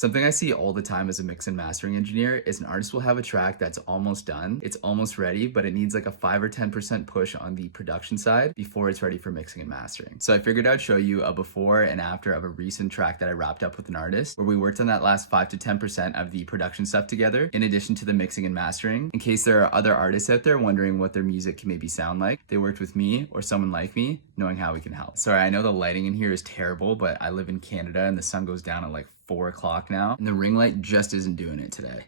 Something I see all the time as a mix and mastering engineer is an artist will have a track that's almost done, it's almost ready, but it needs like a 5 or 10% push on the production side before it's ready for mixing and mastering. So I figured I'd show you a before and after of a recent track that I wrapped up with an artist where we worked on that last 5 to 10% of the production stuff together in addition to the mixing and mastering. In case there are other artists out there wondering what their music can maybe sound like, they worked with me or someone like me, knowing how we can help. Sorry, I know the lighting in here is terrible, but I live in Canada and the sun goes down at like 4 o'clock now, and the ring light just isn't doing it today.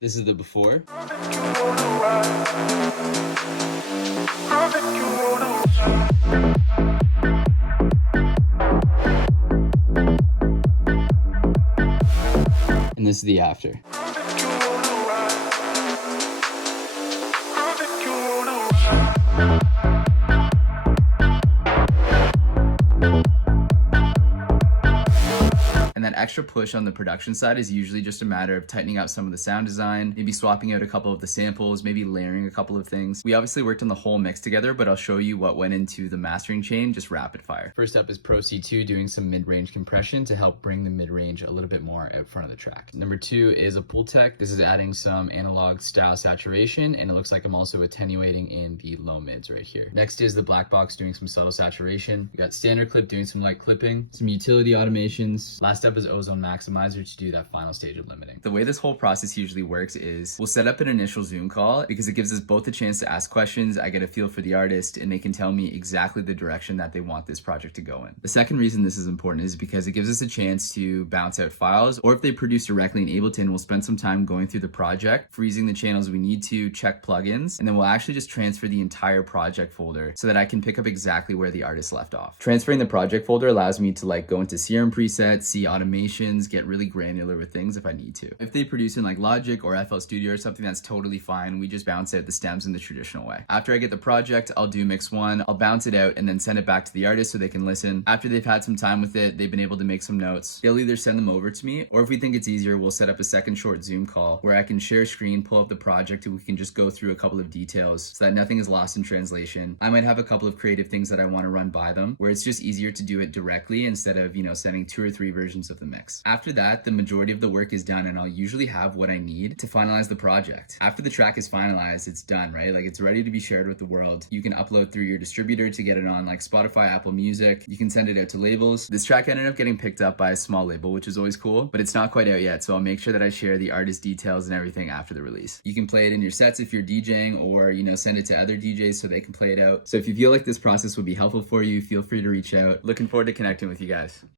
This is the before. And this is the after. And that extra push on the production side is usually just a matter of tightening up some of the sound design, maybe swapping out a couple of the samples, maybe layering a couple of things. We obviously worked on the whole mix together, but I'll show you what went into the mastering chain, just rapid fire. First up is Pro C2 doing some mid-range compression to help bring the mid-range a little bit more out front of the track. Number 2 is a Pultec. This is adding some analog style saturation, and it looks like I'm also attenuating in the low mids right here. Next is the Black Box doing some subtle saturation. We got Standard Clip doing some light clipping, some utility automations. Last up is Ozone Maximizer to do that final stage of limiting. The way this whole process usually works is we'll set up an initial Zoom call because it gives us both a chance to ask questions. I get a feel for the artist and they can tell me exactly the direction that they want this project to go in. The second reason this is important is because it gives us a chance to bounce out files, or if they produce directly in Ableton, we'll spend some time going through the project, freezing the channels we need to, check plugins, and then we'll actually just transfer the entire project folder so that I can pick up exactly where the artist left off. Transferring the project folder allows me to like go into CRM presets, see automations, get really granular with things if I need to. If they produce in like Logic or FL Studio or something, that's totally fine. We just bounce out the stems in the traditional way. After I get the project, I'll do mix 1, I'll bounce it out and then send it back to the artist so they can listen. After they've had some time with it, they've been able to make some notes, they'll either send them over to me, or if we think it's easier, we'll set up a second short Zoom call where I can share screen, pull up the project, and we can just go through a couple of details so that nothing is lost in translation. I might have a couple of creative things that I want to run by them where it's just easier to do it directly instead of, sending 2 or 3 versions of the mix. After that, the majority of the work is done and I'll usually have what I need to finalize the project. After the track is finalized, it's done, right? Like it's ready to be shared with the world. You can upload through your distributor to get it on like Spotify, Apple Music. You can send it out to labels. This track ended up getting picked up by a small label, which is always cool, but it's not quite out yet. So I'll make sure that I share the artist details and everything after the release. You can play it in your sets if you're DJing, or, send it to other DJs so they can play it out. So if you feel like this process would be helpful for you, feel free to reach out. Looking forward to connecting with you guys.